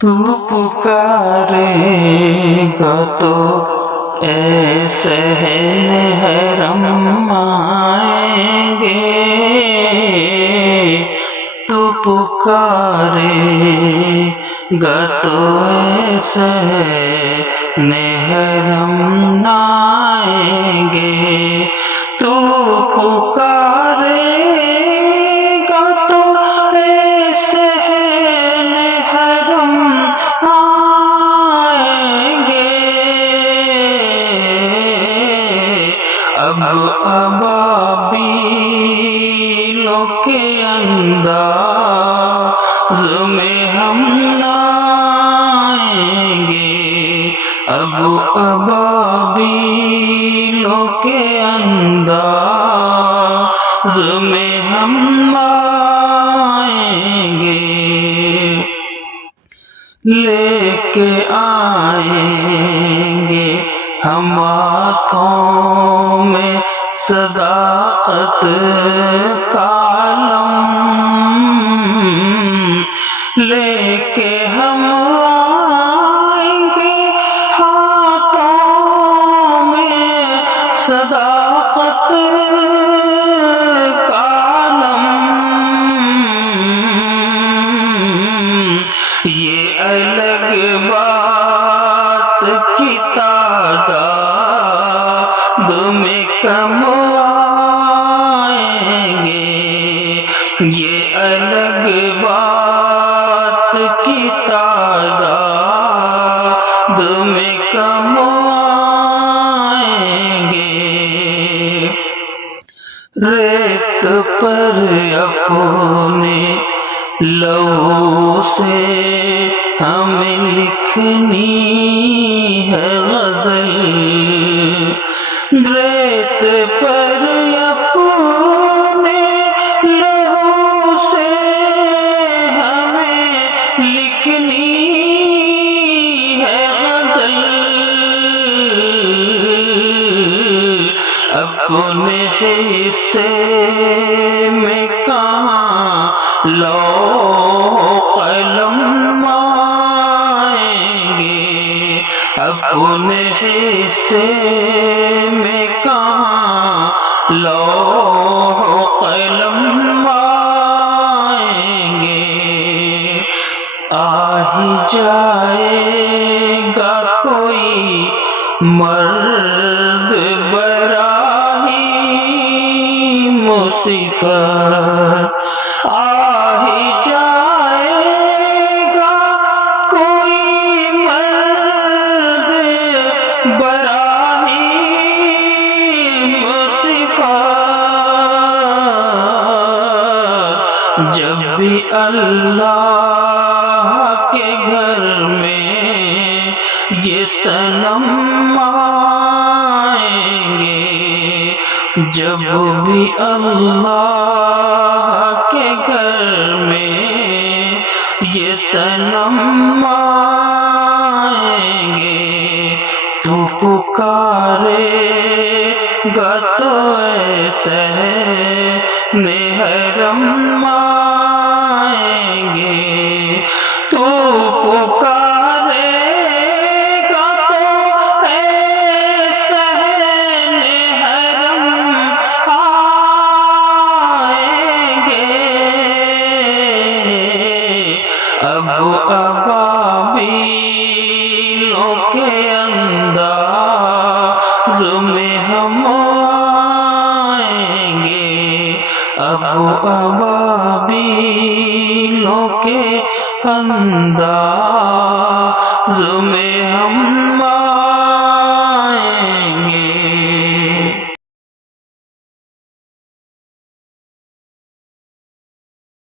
تو پکارے گا تو ایسے محرم آئیں گے، تو پکارے گا تو ایسے محرم آئیں گے، تو پکارے گا تو ایسے محرم آئیں گے۔ اب ابابیلوں کے انداز میں ہم آئیں گے، اب ابابیلوں کے انداز میں ہم آئیں گے، لے کے آئیں گے ہم ہاتھوں میں صداقت کا علم، لے کے ہم آئیں گے ہاتھوں میں صداقت کا علم، یہ الگ بات کی تعداد میں کم آئیں گے، یہ الگ بات کی تعداد میں کم آئیں گے، ریت پر اپنے لہو سے ہمیں لکھنی ہے غزل، ریت پر اپنے لہو سے ہمیں لکھنی ہے غزل، اپنے حصے میں کہاں لوح قلم آئیں گے، اپنے حصے میں کہاں لوح قلم آئیں گے، آ ہی جائے گا کوئی مرد براہیم صفت، آ ہی جائے گا کوئی مرد براہیم صفت، جب بھی اللہ کے گھر میں یہ صنم آئیں گے، جب بھی اللہ کے گھر میں یہ صنم آئیں گے، تو پکارے گا تو ایسے محرم آئیں گے، تو پکارے گا تو ایسے محرم آئیں گے، اب ابابیلوں کے انداز میں ہم آئیں گے، اب ابابیلوں کے انداز میں ہم